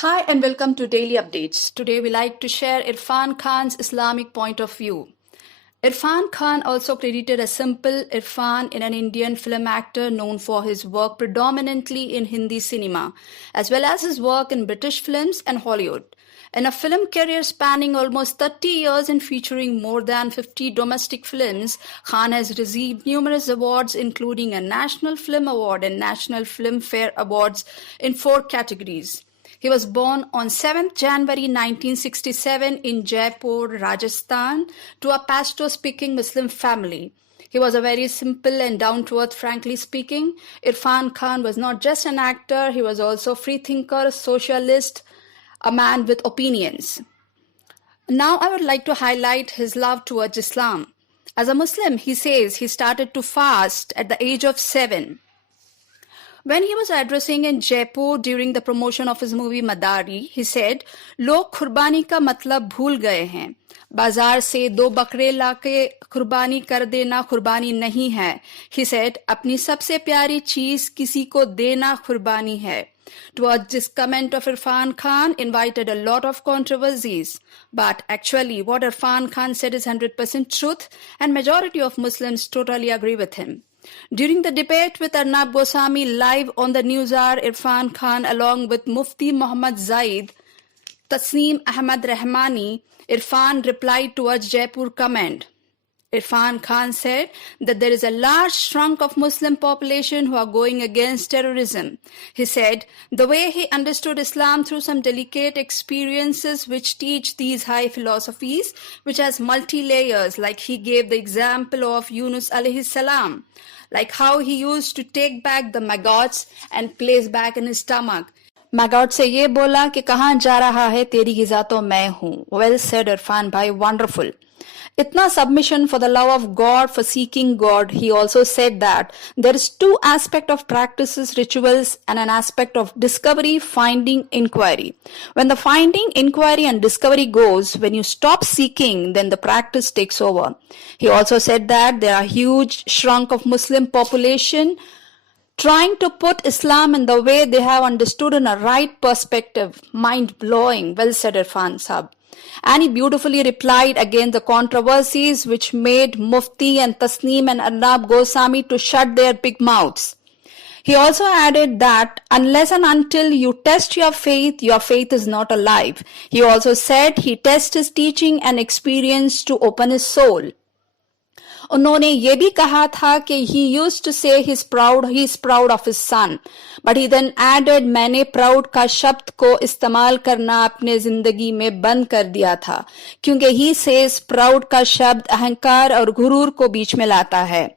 Hi and welcome to Daily Updates. Today we like to share Irfan Khan's Islamic point of view. Irfan Khan, also credited as Simple Irfan, in an Indian film actor known for his work predominantly in Hindi cinema, as well as his work in British films and Hollywood. In a film career spanning almost 30 years and featuring more than 50 domestic films, Khan has received numerous awards, including a National Film Award and National Filmfare Awards in 4 categories. He was born on 7th January 1967 in Jaipur, Rajasthan, to a Pashto-speaking Muslim family. He was a very simple and down-to-earth, frankly speaking. Irfan Khan was not just an actor, he was also a freethinker, socialist, a man with opinions. Now I would like to highlight his love towards Islam. As a Muslim, he says he started to fast at the age of 7. When he was addressing in Jaipur during the promotion of his movie Madari, he said, "लोग कुर्बानी का मतलब भूल गए हैं. बाजार से 2 बकरे लाके कुर्बानी कर देना कुर्बानी नहीं है." He said, "अपनी सबसे प्यारी चीज किसी को देना कुर्बानी है." Towards this comment of Irfan Khan invited a lot of controversies. But actually, what Irfan Khan said is 100% truth, and majority of Muslims totally agree with him. During the debate with Arnab Goswami live on the Newshour, Irfan Khan, along with Mufti Muhammad Zaid, Tasneem Ahmad Rahmani, Irfan replied towards Jaipur comment. Irfan Khan said that there is a large chunk of Muslim population who are going against terrorism. He said the way he understood Islam through some delicate experiences which teach these high philosophies, which has multi-layers, like he gave the example of Yunus alayhi salam, like how he used to take back the maggots and place back in his stomach. Maggot से ये बोला कि कहाँ जा रहा है तेरी Giza तो मैं हूँ. Well said, Irfan bhai, wonderful. Itna submission for the love of God, for seeking God. He also said that there is 2 aspects of practices, rituals, and an aspect of discovery, finding, inquiry. When the finding, inquiry, and discovery goes, when you stop seeking, then the practice takes over. He also said that there are huge shrunk of Muslim population trying to put Islam in the way they have understood in a right perspective. Mind-blowing. Well said, Irfan Sahab. And he beautifully replied against the controversies which made Mufti and Tasneem and Arnab Goswami to shut their big mouths. He also added that unless and until you test your faith is not alive. He also said he tests his teaching and experience to open his soul. उन्होंने ये भी कहा था कि he used to say he is proud of his son, but he then added मैंने proud का शब्द को इस्तेमाल करना अपने जिंदगी में बंद कर दिया था, क्योंकि he says proud का शब्द अहंकार और गुरूर को बीच में लाता है.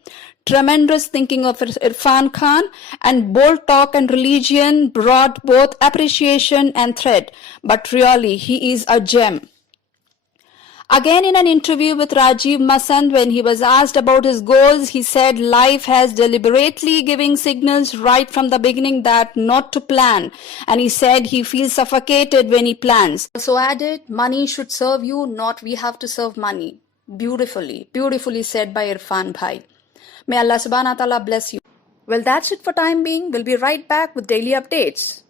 Tremendous thinking of Irfan Khan, and bold talk and religion brought both appreciation and threat, but really he is a gem. Again, in an interview with Rajiv Masand, when he was asked about his goals, he said life has deliberately giving signals right from the beginning that not to plan. And he said he feels suffocated when he plans. So added, money should serve you, not we have to serve money. Beautifully said by Irfan bhai. May Allah subhanahu wa ta'ala bless you. Well, that's it for time being. We'll be right back with daily updates.